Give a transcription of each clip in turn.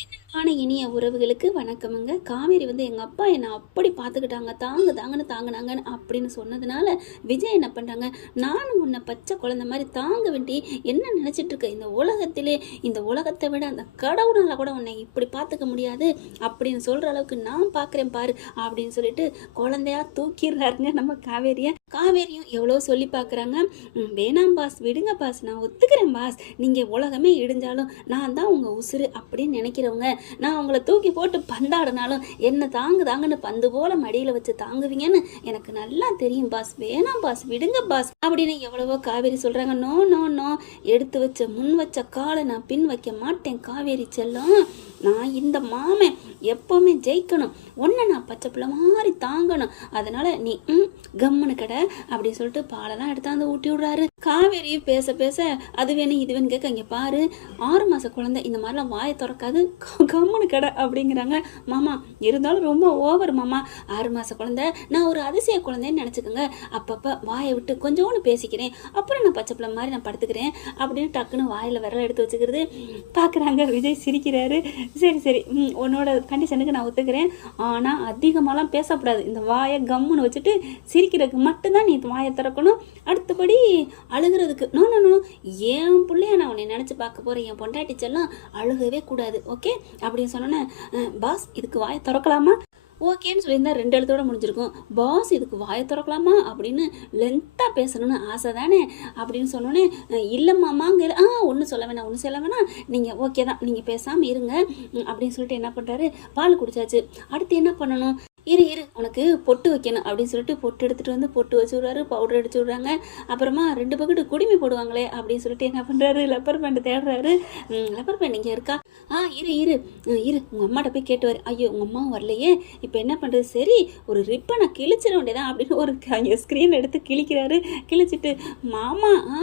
என்ன அன்பான இனிய உறவுகளுக்கு வணக்கமுங்க. காவேரி வந்து எங்கள் அப்பா என்னை அப்படி பார்த்துக்கிட்டாங்க தாங்க தாங்கன்னு தாங்கினாங்கன்னு அப்படின்னு சொன்னதுனால விஜய் என்ன பண்ணுறாங்க நானும் உன்னை பச்சை குழந்தை மாதிரி தாங்க வேண்டி என்ன நினச்சிட்டு இருக்க? இந்த உலகத்திலே இந்த உலகத்தை விட அந்த கடவுளால் கூட உன்னை இப்படி பார்த்துக்க முடியாது அப்படின்னு சொல்கிற அளவுக்கு நான் பார்க்குறேன் பாரு அப்படின்னு சொல்லிட்டு குழந்தையா தூக்கிடுறாருங்க நம்ம காவேரியை. காவேரியும் எவ்வளோ சொல்லி பார்க்குறாங்க வேணாம் பாஸ் விடுங்க பாஸ் நான் ஒத்துக்கிறேன் பாஸ். நீங்கள் உலகமே இடிஞ்சாலும் நான் தான் உங்கள் உசுறு அப்படின்னு நினைக்கிறவங்க. நான் உங்களை தூக்கி போட்டு பந்தாடினாலும் என்ன தாங்கு தாங்கன்னு பந்து போல மடியில் வச்சு தாங்குவீங்கன்னு எனக்கு நல்லா தெரியும் பாஸ். வேணாம் பாஸ். விடுங்க பாஸ். அப்படின்னு எவ்வளவோ காவேரி சொல்கிறாங்க நோ நோ நோ. எடுத்து வச்ச முன் வச்ச காலை நான் பின் வைக்க மாட்டேன் காவேரி செல்லம். நான் இந்த மாமன் எப்போவுமே ஜெயிக்கணும். ஒன்றை நான் பச்சை பிள்ளை மாதிரி தாங்கணும். அதனால நீ ம் கம்முன்னு கடை அப்படி சொல்லிட்டு பாலெல்லாம் எடுத்தாந்து ஊட்டி விடுறாரு. காவேரி பேச பேச அது வேணும் இது வேணும் கேட்க இங்கே பாரு ஆறு மாத குழந்தை இந்த மாதிரிலாம் வாயை திறக்காது கம்முன்னு கடை அப்படிங்கிறாங்க. மாமா இருந்தாலும் ரொம்ப ஓவர் மாமா. ஆறு மாத குழந்தை நான் ஒரு அதிசய குழந்தைன்னு நினச்சிக்கோங்க. அப்பப்போ வாயை விட்டு கொஞ்சோண்டு பேசிக்கிறேன். அப்புறம் நான் பச்சை பிள்ளை மாதிரி நான் படுத்துக்கிறேன் அப்படின்னு டக்குன்னு வாயில் விரல் எடுத்து வச்சுக்கிறது. பார்க்குறாங்க விஜய் சிரிக்கிறாரு. சரி சரி. ம், உன்னோட கண்டிஷனுக்கு நான் ஒத்துக்கிறேன். ஆனால் அதிகமாகலாம் பேசக்கூடாது. இந்த வாயை கம்முன்னு வச்சுட்டு சிரிக்கிறதுக்கு மட்டும்தான் நீ வாயை திறக்கணும். அடுத்தபடி அழுகிறதுக்கு. நோ நோ நோ என் பிள்ளைய நான் உன்னை நினச்சி பார்க்க போகிறேன் என் பொண்டாட்டிச்செல்லாம் அழுகவே கூடாது. ஓகே அப்படின்னு சொன்னோன்னே பாஸ் இதுக்கு வாயை திறக்கலாமா? ஓகேன்னு சொல்லியிருந்தா ரெண்டு எழுத்தோட முடிஞ்சிருக்கும். பாஸ் இதுக்கு வாயை திறக்கலாமா? அப்படின்னு லென்த்தாக பேசணும்னு ஆசை தானே? அப்படின்னு சொன்னோன்னே "அஹ், இல்லைம்மாமாங்க ஆ ஒன்றும் சொல்ல வேணாம் ஒன்றும் சொல்ல வேணாம். நீங்கள் ஓகே தான் நீங்கள் பேசாமல் இருங்க. அப்படின்னு சொல்லிட்டு என்ன பண்ணுறாரு பால் குடிச்சாச்சு. அடுத்து என்ன பண்ணணும்? இரு இரு உனக்கு பொட்டு வைக்கணும் அப்படின்னு சொல்லிட்டு பொட்டு எடுத்துகிட்டு வந்து பொட்டு வச்சு விட்றாரு பவுடர் அடிச்சு விட்றாங்க. அப்புறமா ரெண்டு பக்கெட்டு குடிமி போடுவாங்களே அப்படின்னு சொல்லிட்டு என்ன பண்ணுறாரு லப்பர் பேண்ட் தேடுறாரு. லப்பர் பேண்ட் இங்கே இருக்கா? ஆ இரு இரு. இரு. உங்கள் அம்மாட்ட போய் கேட்டு ஐயோ உங்கள் அம்மா வரலையே. இப்போ என்ன பண்ணுறது சரி ஒரு ரிப்பனை கிழிச்சிட வேண்டியதான் அப்படின்னு ஒரு அங்கே ஸ்க்ரீன் எடுத்து கிழிக்கிறாரு. கிழிச்சிட்டு மாமா ஆ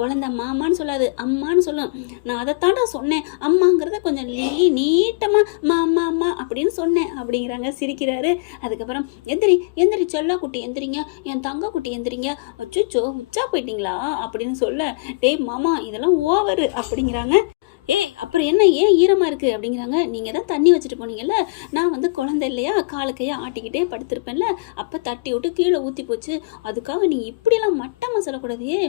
குழந்த மாமான்னு சொல்லாது அம்மான்னு சொல்லும் நான் அதை சொன்னேன். அம்மாங்கிறத கொஞ்சம் நீ நீட்டமாக மாமா அம்மா அப்படின்னு சொன்னேன். அப்படிங்கிறாங்க. சிரிக்கிறாரு. அதுக்கப்புறம் எந்திரி எந்திரி செல்லா குட்டி எந்திரிங்க. என் தங்க குட்டி எந்திரிங்க. அச்சோச்சோ உச்சா போயிட்டீங்களா? அப்படின்னு சொல்ல டேய் மாமா இதெல்லாம் ஓவரு. அப்படிங்கிறாங்க. ஏ அப்புறம் என்ன ஏன் ஈரமாக இருக்குது அப்படிங்கிறாங்க. நீங்கள் தான் தண்ணி வச்சுட்டு போனீங்கல்ல? நான் வந்து குழந்தை இல்லையா? காலு ஆட்டிக்கிட்டே படுத்திருப்பேன்ல. அப்போ தட்டி விட்டு கீழே ஊற்றி போச்சு. அதுக்காக நீ இப்படிலாம் மட்டமாக சொல்லக்கூடாது. ஏ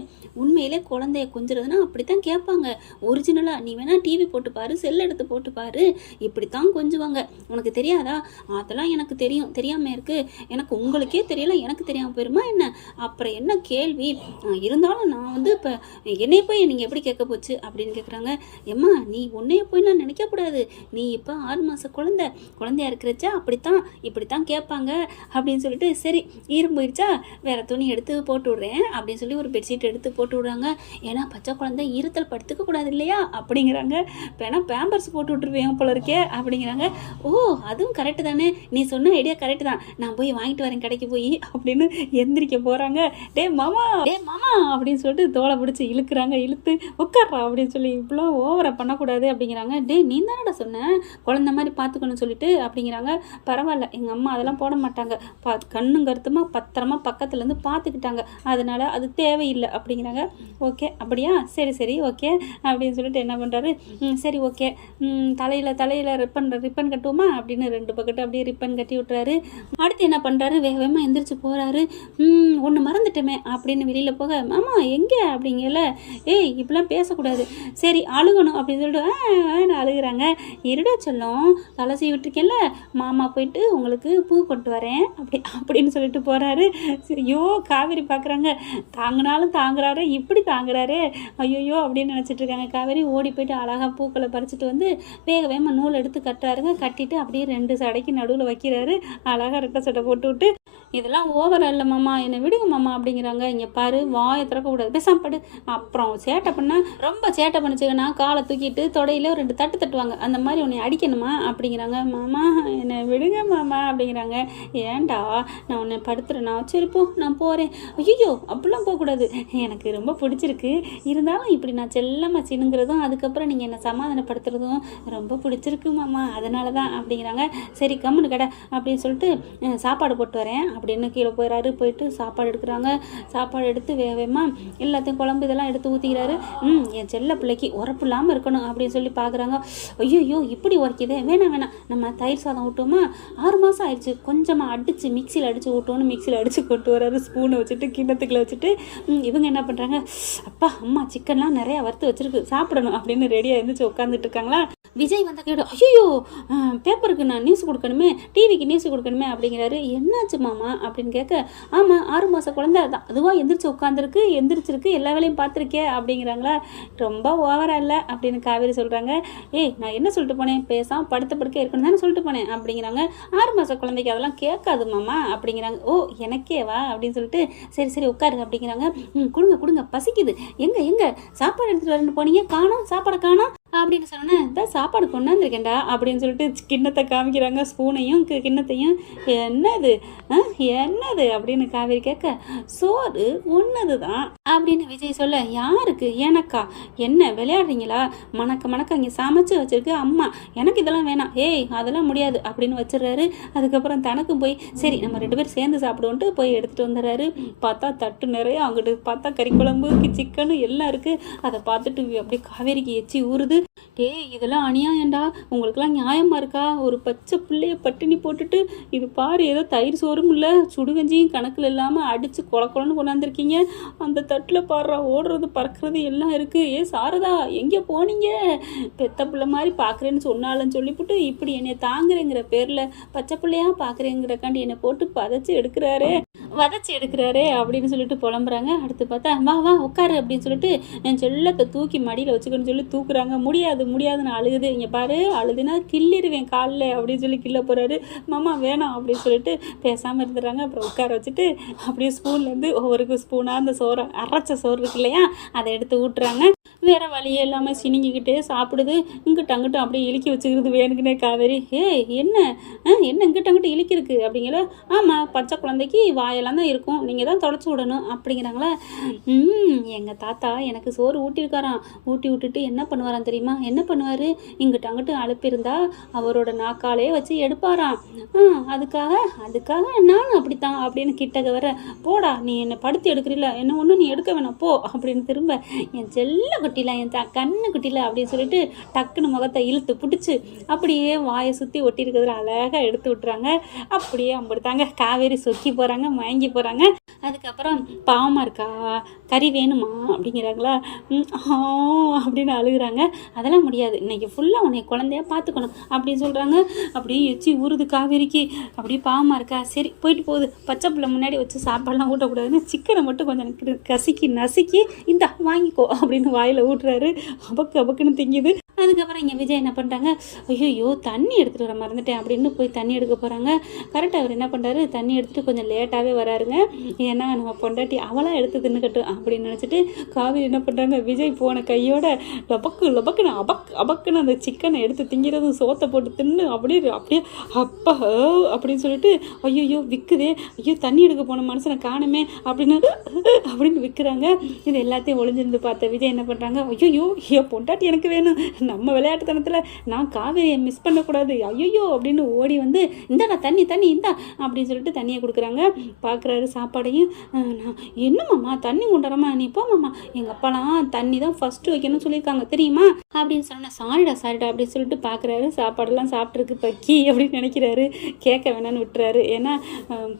உண்மையிலே குழந்தைய கொஞ்சுறதுன்னா அப்படி தான் கேட்பாங்க ஒரிஜினலாக நீ வேணால் டிவி போட்டு பாரு செல் எடுத்து போட்டு பாரு. இப்படி தான் கொஞ்சுவாங்க. உனக்கு தெரியாதா? அதெல்லாம் எனக்கு தெரியும். தெரியாமல் இருக்குது எனக்கு உங்களுக்கே தெரியல. எனக்கு தெரியாமல் போயிருமா என்ன? அப்புறம் என்ன கேள்வி? இருந்தாலும் நான் வந்து இப்போ என்னை போய் நீங்கள் எப்படி கேட்க போச்சு? அப்படின்னு கேட்குறாங்க எம்மா நீ உன்னைய போய்லாம் நினைக்கக்கூடாது நீ இப்போ ஆறு மாத குழந்த. குழந்தையா இருக்கிறச்சா அப்படித்தான் இப்படித்தான் கேட்பாங்க அப்படின்னு சொல்லிட்டு சரி ஈரம் போயிடுச்சா வேற துணி எடுத்து போட்டு விட்றேன் அப்படின்னு சொல்லி ஒரு பெட்ஷீட் எடுத்து போட்டு விடுறாங்க. ஏன்னா பச்சை குழந்தை ஈரத்தில் படுத்துக்க கூடாது இல்லையா? அப்படிங்கிறாங்க. வேணா பேம்பர்ஸ் போட்டு விட்டுருவேன் போல இருக்கே அப்படிங்கிறாங்க. ஓ அதுவும் கரெக்டு தானே. நீ சொன்ன ஐடியா கரெக்டு தான். நான் போய் வாங்கிட்டு வரேன் கடைக்கு போய் அப்படின்னு எந்திரிக்க போகிறாங்க டே மாமா டே மாமா அப்படின்னு சொல்லிட்டு தோலை பிடிச்சி இழுக்கிறாங்க. இழுத்து உட்கார்றா அப்படின்னு சொல்லி இப்படிலாம் ஓவரை பண்ணக்கூடாது அப்படிங்கிறாங்க. டே நீ தானடா சொன்ன? குழந்த மாதிரி பார்த்துக்கணும்னு சொல்லிட்டு அப்படிங்கிறாங்க. பரவாயில்ல எங்கள் அம்மா அதெல்லாம் போட மாட்டாங்க. பா கண்ணும் கருத்துமாக பத்திரமா பக்கத்துலேருந்து பார்த்துக்கிட்டாங்க அதனால் அது தேவையில்லை அப்படிங்கிறாங்க. ஓகே அப்படியா? சரி சரி ஓகே அப்படின்னு சொல்லிட்டு என்ன பண்ணுறாரு சரி ஓகே. தலையில் தலையில் ரிப்பன் ரிப்பன் கட்டுவோமா? அப்படின்னு ரெண்டு பக்கத்து அப்படியே ரிப்பன் கட்டி விட்டுறாரு. அடுத்து என்ன பண்ணுறாரு வேக வேகமாக எந்திரிச்சு போகிறாரு ஒன்று மறந்துட்டோமே அப்படின்னு வெளியில் போக மாமா எங்கே? அப்படிங்கல. ஏய் இப்படிலாம் பேசக்கூடாது. சரி அழுகணும் அப்படின்னு சொல்லிட்டு நான் அழுகிறாங்க அழுகுறாங்க. இருடா சொல்லும் தலை சீவி விட்டுருக்கேன்ல மாமா போயிட்டு உங்களுக்கு பூ கொண்டு வரேன் அப்படி அப்படின்னு சொல்லிட்டு போகிறாரு ஐயோ காவேரி பார்க்குறாங்க தாங்கினாலும் தாங்குறாரு இப்படி தாங்குறாரு. ஐயோயோ அப்படின்னு நினச்சிட்டு இருக்காங்க. காவேரி ஓடி போயிட்டு அழகாக பூக்களை பறிச்சுட்டு வந்து வேக வேகமாக நூல் எடுத்து கட்டுறாருங்க. கட்டிட்டு அப்படியே ரெண்டு சடைக்கு நடுவில் வைக்கிறாரு. அழகாக ரெட்டை சட்டை போட்டு விட்டு இதெல்லாம் ஓவரா இல்லை மாமா. என்னை விடுங்க மாமா அப்படிங்கிறாங்க. இங்கே பாரு வாயை திறக்கக்கூடாது பேசாம படு. அப்புறம் சேட்டை பண்ணால் ரொம்ப சேட்டை பண்ணிச்சுங்கன்னா காலை தூக்கிட்டு தொடையில ஒரு ரெண்டு தட்டு தட்டுவாங்க. அந்த மாதிரி உன்னை அடிக்கணுமா அப்படிங்கிறாங்க. மாமா என்னை விடுங்க மாமா அப்படிங்கிறாங்க. ஏன்டா நான் உன்னை படுத்துறேனா. சரி போ நான் போகிறேன் ஐயோ அப்படிலாம் போகக்கூடாது எனக்கு ரொம்ப பிடிச்சிருக்கு. இருந்தாலும் இப்படி நான் செல்லமாக சினுங்கிறதும் அதுக்கப்புறம் நீங்கள் என்னை சமாதானப்படுத்துறதும் ரொம்ப பிடிச்சிருக்கு மாமா. அதனால தான் அப்படிங்கிறாங்க. சரி கம்முன்னு கடை அப்படின்னு சொல்லிட்டு சாப்பாடு போட்டு வரேன். அப்படின்னு கீழே போயிடறாரு போயிட்டு சாப்பாடு எடுக்கிறாங்க. சாப்பாடு எடுத்து வேகமாக எல்லாத்தையும் குழம்பு இதெல்லாம் எடுத்து ஊற்றிக்கிறாரு ம் என் செல்ல பிள்ளைக்கு உரப்பு இல்லாமல் இருக்கணும் அப்படின்னு சொல்லி பார்க்குறாங்க ஐயோ இப்படி உரைக்குதே. வேணாம் வேணாம். நம்ம தயிர் சாதம் ஊட்டுவோமா? ஆறு மாதம் ஆயிடுச்சு. கொஞ்சமாக அடித்து மிக்சியில் அடித்து ஊட்டுவோன்னு மிக்சியில் அடித்து கொண்டு வர்றாரு ஸ்பூனை வச்சுட்டு கிண்ணத்துக்குள்ள வச்சுட்டு. இவங்க என்ன பண்ணுறாங்க அப்பா அம்மா சிக்கன்லாம் நிறையா வறுத்து வச்சுருக்கு. சாப்பிடணும் அப்படின்னு ரெடியாக இருந்துச்சு உட்காந்துட்டு இருக்காங்களா? விஜய் வந்த கேடு ஐயோ பேப்பருக்கு நான் நியூஸ் கொடுக்கணுமே டிவிக்கு நியூஸ் கொடுக்கணுமே அப்படிங்கிறாரு. என்னாச்சு மாமா? அப்படின்னு கேட்க ஆமாம் ஆறு மாதம் குழந்தை அதுவாக எந்திரிச்சு உட்காந்துருக்கு எந்திரிச்சிருக்கு எல்லா வேலையும் பார்த்துருக்கே அப்படிங்கிறாங்களா. ரொம்ப ஓவராக இல்லை அப்படின்னு காவேரி சொல்கிறாங்க ஏய் நான் என்ன சொல்லிட்டு போனேன்? பேசாமல் படுத்த படுக்க இருக்கணும் தானே சொல்லிட்டு போனேன் அப்படிங்கிறாங்க. ஆறு மாத குழந்தைக்கு அதெல்லாம் கேட்காது மாமா அப்படிங்கிறாங்க. ஓ எனக்கேவா அப்படின்னு சொல்லிட்டு சரி சரி உட்காருங்க அப்படிங்கிறாங்க. ம் கொடுங்க கொடுங்க பசிக்குது. எங்கே எங்கே? சாப்பாடு எடுத்துகிட்டு வரேன்னு போனீங்க? காணோம் சாப்பாடை காணோம். அப்படின்னு சொன்னோன்னே இதான் சாப்பாடு கொண்டாந்துருக்கேன்டா அப்படின்னு சொல்லிட்டு கிண்ணத்தை காமிக்கிறாங்க ஸ்பூனையும் கிண்ணத்தையும். என்னது? ஆ, என்னது? அப்படின்னு காவேரி கேட்க சோறு ஒன்னது தான் அப்படின்னு விஜய் சொல்ல யாருக்கு? எனக்கா? என்ன விளையாடுறீங்களா? மணக்க மணக்க இங்கே சமைச்சு வச்சிருக்கு அம்மா. எனக்கு இதெல்லாம் வேணாம். ஏய் அதெல்லாம் முடியாது அப்படின்னு வச்சிடுறாரு. அதுக்கப்புறம் தனக்கும் போய் சரி நம்ம ரெண்டு பேரும் சேர்ந்து சாப்பிடுவோன்ட்டு போய் எடுத்துட்டு வந்துடுறாரு. பார்த்தா தட்டு நிறைய அவங்ககிட்ட பார்த்தா கறி குழம்பு சிக்கனு எல்லாம் இருக்குது அதை பார்த்துட்டு அப்படியே காவேரிக்கு எச்சி ஊறுது. டேய் இதெல்லாம் அநியாயம்டா. உங்களுக்கெல்லாம் நியாயமா இருக்கா? ஒரு பச்சை பிள்ளைய பட்டினி போட்டுட்டு இது பாரு ஏதோ தயிர் சோறும் இல்லை. சுடுகஞ்சியும் கணக்கில் இல்லாமல் அடித்து குளக்குளன்னு கொண்டாந்துருக்கீங்க. அந்த தட்டில் பாடுறா ஓடுறது பறக்கிறது எல்லாம் இருக்குது ஏ சாரதா எங்கே போனீங்க? பெத்த பிள்ளை மாதிரி பார்க்குறேன்னு சொன்னாலும் சொல்லிவிட்டு இப்படி என்னை தாங்குறேங்கிற பேரில் பச்சை பிள்ளையா பார்க்குறேங்கிறக்காண்டி என்னை போட்டு பதைச்சி எடுக்கிறாரே. வதச்சி எடுக்கிறாரே அப்படின்னு சொல்லிட்டு புலம்புறாங்க. அடுத்து பார்த்தா வா வா உட்காரு அப்படின்னு சொல்லிட்டு என் செல்லத்தை தூக்கி மடியில் வச்சுக்கணும்னு சொல்லி தூக்குறாங்க. முடியாது முடியாதுன்னு அழுகுது. இங்கே பாரு அழுதுனா கிள்ளிடுவேன் காலில் அப்படின்னு சொல்லி கிள்ள போகிறாரு மாமா வேணாம் அப்படின்னு சொல்லிட்டு பேசாமல் இருந்துடுறாங்க. அப்புறம் உட்கார வச்சுட்டு அப்படியே ஸ்பூன்லேருந்து ஒவ்வொரு ஸ்பூனாக அந்த சோறை அரைச்ச சோறு இருக்கு இல்லையா அதை எடுத்து ஊட்டுறாங்க. வேறு வழியே இல்லாமல் சினிங்கிக்கிட்டே சாப்பிடுது. இங்கிட்ட அங்கிட்டும் அப்படியே இழுக்கி வச்சுக்கிறது வேணுக்குனே காவேரி. ஏ என்ன? ஆ, என்ன இங்கிட்ட அங்கிட்ட இழுக்கிருக்கு அப்படிங்கிற ஆமாம் பச்சை குழந்தைக்கு வாயெல்லாம் தான் இருக்கும். நீங்கள் தான் தொலைச்சி விடணும். அப்படிங்கிறாங்களா? ம் எங்கள் தாத்தா எனக்கு சோறு ஊட்டியிருக்காராம். ஊட்டி விட்டுட்டு என்ன பண்ணுவாராம் தெரியுமா? என்ன பண்ணுவார்? இங்கிட்ட அங்கிட்டு அழுப்பியிருந்தா அவரோட நாக்காலே வச்சு எடுப்பாராம். ஆ அதுக்காக அதுக்காக நானும் அப்படித்தான் அப்படின்னு கிட்டக்க வர போடா நீ என்னை படுத்து எடுக்கிறீல என்ன ஒன்றும் நீ எடுக்க வேணாம். போ அப்படின்னு திரும்ப என் செல்ல குட்டில என் த கண்ணு குட்டில அப்படின்னு சொல்லிட்டு டக்குன்னு முகத்தை இழுத்து பிடிச்சி அப்படியே வாயை சுற்றி ஒட்டியிருக்கிறதுல அழகாக எடுத்து விட்டுறாங்க. அப்படியே அம்படுத்தாங்க. காவேரி சொக்கி போகிறாங்க மயங்கி போகிறாங்க அதுக்கப்புறம் பாவமாக இருக்கா? கறி வேணுமா? அப்படிங்கிறாங்களா? ஆ அப்படின்னு அழுகுறாங்க. அதெல்லாம் முடியாது. இன்றைக்கி ஃபுல்லாக உன்னை குழந்தைய பார்த்துக்கணும் அப்படின்னு சொல்கிறாங்க அப்படியே எச்சி ஊறுது காவேரிக்கு. அப்படியே பாவமாக இருக்கா? சரி போயிட்டு போகுது. பச்சை பிள்ளை முன்னாடி வச்சு சாப்பாடெல்லாம் ஊட்டக்கூடாதுன்னு சிக்கனை மட்டும் கொஞ்சம் எனக்கு கசக்கி நசுக்கி இந்தா வாங்கிக்கோ அப்படின்னு வாயில் ஊட்டுறாரு. அபக்கு அபக்குன்னு திங்குது. அதுக்கப்புறம் இங்கே விஜய் என்ன பண்ணுறாங்க ஐயோ தண்ணி எடுத்துகிட்டு வர மறந்துட்டேன் அப்படின்னு போய் தண்ணி எடுக்க போகிறாங்க கரெக்டாக அவர் என்ன பண்ணுறாரு தண்ணி எடுத்துகிட்டு கொஞ்சம் லேட்டாகவே வராருங்க. ஏன்னா நம்ம பொண்டாட்டி அவளாக எடுத்து தின்னுக்கட்டும் அப்படின்னு நினச்சிட்டு காவிரி என்ன பண்ணுறாங்க விஜய் போன கையோட லபக்கு லபக்குன்னு அபக் அபக்குன்னு அந்த சிக்கனை எடுத்து திங்கிறதும் சோத்தை போட்டு தின்னு அப்படியே அப்படியே அப்பா அப்படின்னு சொல்லிட்டு ஐயோ விற்குதே ஐயோ தண்ணி எடுக்க போன மனுஷனை காணுமே அப்படின்னு அப்படின்னு விற்கிறாங்க இது எல்லாத்தையும் ஒளிஞ்சிருந்து பார்த்த விஜய் என்ன பண்ணுறாங்க ஐயோ என் பொண்டாட்டி எனக்கு வேணும். நம்ம விளையாட்டுத்தனத்தில் நான் காவேரியை மிஸ் பண்ணக்கூடாது. ஐயோ அப்படின்னு ஓடி வந்து இந்தாடா தண்ணி தண்ணி இந்தா அப்படின்னு சொல்லிட்டு தண்ணியை கொடுக்குறாங்க. பார்க்குறாரு சாப்பாடையும். அஹ், என்னம்மாம்மா தண்ணி கொண்டாரம்மா நீ போமாம்மா எங்கள் அப்பாலாம் தண்ணி தான் ஃபஸ்ட்டு வைக்கணும்னு சொல்லியிருக்காங்க தெரியுமா? அப்படின்னு சொன்னேன் சாரிடா சாரிடா அப்படின்னு சொல்லிட்டு பார்க்குறாரு. சாப்பாடெல்லாம் சாப்பிட்ருக்கு பக்கி அப்படின்னு நினைக்கிறாரு. கேட்க வேணான்னு விட்டுறாரு. ஏன்னா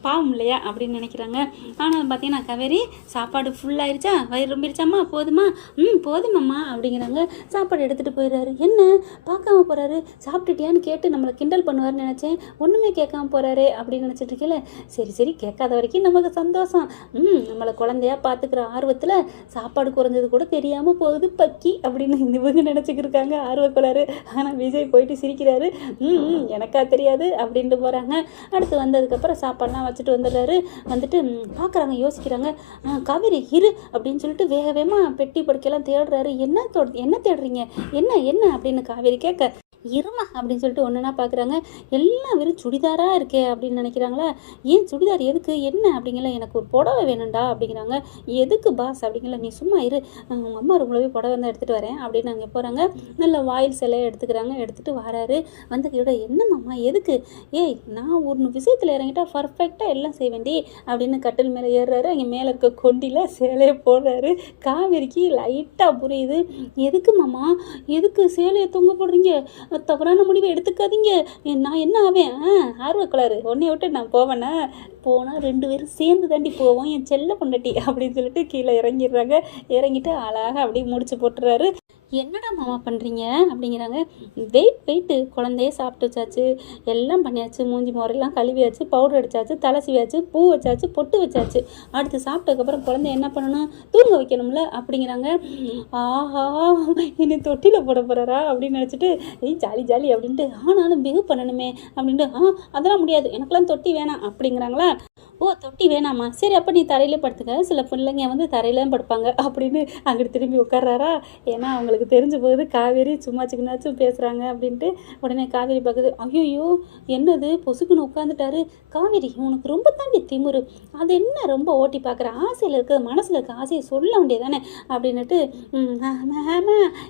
பாவம் இல்லையா? அப்படின்னு நினைக்கிறாங்க. ஆனால் பார்த்தீங்கன்னா காவேரி சாப்பாடு ஃபுல்லாயிருச்சா வயிறு ரொம்பிருச்சாம்மா? போதுமா? ம் போ போதுமம்மா அப்படிங்கிறாங்க. சாப்பாடு எடுத்துகிட்டு போயிடுறாரு. என்ன? பார்க்காம போகிறாரு சாப்பிட்டுட்டியான்னு கேட்டு நம்மளை கிண்டல் பண்ணுவார்னு நினச்சேன். ஒன்றுமே கேட்காம போகிறாரு அப்படின்னு நினச்சிட்டு இருக்கல சரி சரி. கேட்காத வரைக்கும் நமக்கு சந்தோஷம். ம் நம்மளை குழந்தையா பார்த்துக்கிற ஆர்வத்தில் சாப்பாடு குறைஞ்சது கூட தெரியாமல் போகுது பக்கி அப்படின்னு இவங்க நினச்சிக்கிருக்காங்க ஆர்வக்குள்ளாரு ஆனால் விஜய் போயிட்டு சிரிக்கிறாரு. ம் எனக்கா தெரியாது அப்படின்ட்டு போகிறாங்க அடுத்து வந்ததுக்கப்புறம் சாப்பாடெலாம் வச்சுட்டு வந்துடுறாரு. வந்துட்டு பார்க்குறாங்க யோசிக்கிறாங்க. கவிரி காவேரி இரு அப்படின்னு சொல்லிட்டு வேக வேகமாக பெட்டி படுக்கையெல்லாம் தேடுறாரு என்ன தொ என்ன தேடுறீங்க? என்ன என்ன? அப்படின்னு காவேரி கேட்க இருமா அப்படின்னு சொல்லிட்டு ஒன்றுனா பார்க்குறாங்க எல்லாம் வெறும் சுடிதாராக இருக்கே அப்படின்னு நினைக்கிறாங்களா? ஏன் சுடிதார் எதுக்கு? என்ன அப்படிங்கல எனக்கு ஒரு புடவை வேணும்டா அப்படிங்கிறாங்க. எதுக்கு பாஸ் அப்படிங்கல நீ சும்மா இரு. உங்கள் அம்மா ரொம்பவே புடவை தான் எடுத்துகிட்டு வரேன் அப்படின்னு அங்கே போகிறாங்க நல்ல வாயில் சிலையை எடுத்துக்கிறாங்க. எடுத்துகிட்டு வராரு. வந்து கேட்ட என்னம்மாம்மா எதுக்கு? ஏய் நான் ஒரு விஷயத்தில் இறங்கிட்டா பர்ஃபெக்டாக எல்லாம் செய்வேண்டி அப்படின்னு கட்டில் மேலே ஏறுறாரு. அங்கே மேலே இருக்க கொண்டியில் சேலையை போடுறாரு. காவேரிக்கு லைட்டாக புரியுது. எதுக்கு மாமா எதுக்கு சேலையை தொங்க போடுறீங்க? தவறான முடிவை எடுத்துக்காதீங்க. நான் என்ன ஆவேன்? ஆ ஆர்வக்கலரு உன்னை விட்டு நான் போவேனா? போனால் ரெண்டு பேரும் சேர்ந்து தாண்டி போவோம். என் செல்ல பொண்டாட்டி அப்படின்னு சொல்லிட்டு கீழே இறங்கிடுறாங்க. இறங்கிட்டு அழகாக அப்படியே முடிச்சு போட்டுறாரு. என்னடா மாமா பண்ணுறீங்க அப்படிங்கிறாங்க. Wait wait. குழந்தைய சாப்பிட்டு வச்சாச்சு. எல்லாம் பண்ணியாச்சு. மூஞ்சி முறையெல்லாம் கழுவியாச்சு பவுடர் அடிச்சாச்சு தலைசிவியாச்சு பூ வச்சாச்சு பொட்டு வச்சாச்சு. அடுத்து சாப்பிட்டதுக்கப்புறம் குழந்தை என்ன பண்ணணும்? தூங்க வைக்கணும்ல அப்படிங்கிறாங்க. ஆஹா என்னை தொட்டியில் போட போகிறாரா அப்படின்னு நினச்சிட்டு ஏய் ஜாலி ஜாலி அப்படின்ட்டு ஆனாலும் பிகு பண்ணணுமே அப்படின்ட்டு ஆ அதெல்லாம் முடியாது. எனக்கெல்லாம் தொட்டி வேணாம் அப்படிங்கிறாங்களா? ஓ தொட்டி வேணாமா? சரி அப்போ நீ தரையிலே படுத்துக்க. சில பிள்ளைங்க வந்து தரையில படுப்பாங்க அப்படின்னு அங்கிட்டு திரும்பி உட்கார்றாரா? ஏன்னா அவங்களுக்கு தெரிஞ்சு போகுது காவேரி சும்மா சிக்கனாச்சும் பேசுகிறாங்க அப்படின்ட்டு உடனே காவேரி பார்க்குது ஐயோ என்னது? பொசுக்குன்னு உட்காந்துட்டாரு காவேரி உனக்கு ரொம்ப தாண்டி திமுரு. அது என்ன ரொம்ப ஓட்டி பார்க்குற ஆசையில் இருக்குது மனசில் இருக்க ஆசையை சொல்ல வேண்டியதானே அப்படின்னுட்டு "ம், ஆமா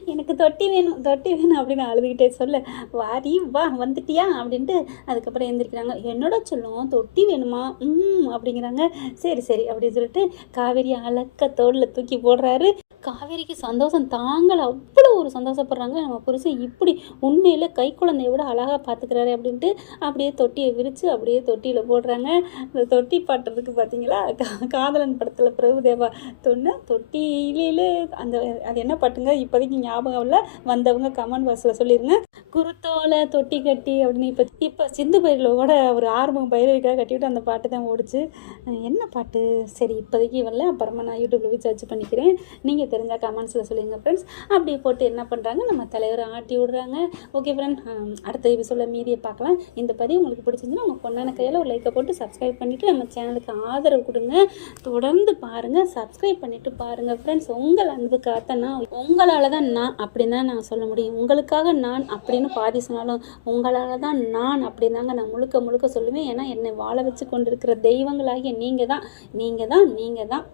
எனக்கு தொட்டி வேணும் தொட்டி வேணும் அப்படின்னு அழுதுகிட்டே சொல்ல. வாரி வா வந்துட்டியா? அப்படின்ட்டு அதுக்கப்புறம் எழுந்திருக்கிறாங்க என்னோட சொல்லும்? தொட்டி வேணுமா? ம் அப்படிங்கிறாங்க. சரி சரி அப்படின்னு சொல்லிட்டு காவேரி அலக்க தோளில் தூக்கி போடுறாரு. காவேரிக்கு சந்தோஷம் தாங்கலை. அவ்வளோ ஒரு சந்தோஷப்படுறாங்க. நம்ம புருஷன் இப்படி உண்மையில் கை குழந்தைய விட அழகாக பார்த்துக்கிறாரு அப்படின்ட்டு அப்படியே தொட்டியை விரித்து அப்படியே தொட்டியில் போடுறாங்க. இந்த தொட்டி பாட்டுறதுக்கு பார்த்தீங்களா கா- காதலன் படத்தில் பிரபுதேவா தொன்னா தொட்டியிலே அந்த அது என்ன பாட்டுங்க? இப்போதைக்கு ஞாபகம் இல்லை. வந்தவங்க கமெண்ட் பாக்ஸில் சொல்லிடுங்க குருத்தோலை தொட்டி கட்டி அப்படின்னு இப்போ இப்போ சிந்து பயிரோட ஒரு ஆர்வம் பயிரவிக்காக கட்டிவிட்டு அந்த பாட்டு தான் ஓடிச்சு. என்ன பாட்டு? சரி இப்போதைக்கு வரல அப்புறமா நான் யூடியூப்பில் போய் சர்ச் பண்ணிக்கிறேன் நீங்கள் தெரிஞ்சால் கமெண்ட்ஸில் சொல்லுங்கள் ஃப்ரெண்ட்ஸ் அப்படியே போட்டு என்ன பண்ணுறாங்க நம்ம தலைவரை ஆட்டி விடுறாங்க. ஓகே ஃப்ரெண்ட் அடுத்த எபிசோட மீதியை பார்க்கலாம். இந்த பதிவு உங்களுக்கு பிடிச்சிருந்துன்னா உங்கள் பொண்ணான கையில் ஒரு லைக்கை போட்டு சப்ஸ்கிரைப் பண்ணிவிட்டு நம்ம சேனலுக்கு ஆதரவு கொடுங்க. தொடர்ந்து பாருங்கள் சப்ஸ்கிரைப் பண்ணிவிட்டு பாருங்கள் ஃப்ரெண்ட்ஸ் உங்கள் அன்பு நான் உங்களால் தான் நான் அப்படின்னு தான் நான் சொல்ல முடியும். உங்களுக்காக நான் அப்படின்னு பாதி சொன்னாலும் உங்களால் தான் நான் அப்படின்னு தாங்க நான் முழுக்க முழுக்க சொல்லுவேன். ஏன்னா என்னை வாழ வச்சு கொண்டிருக்கிற தெய்வங்களாகிய நீங்கள் தான் நீங்கள் தான் நீங்கள் தான்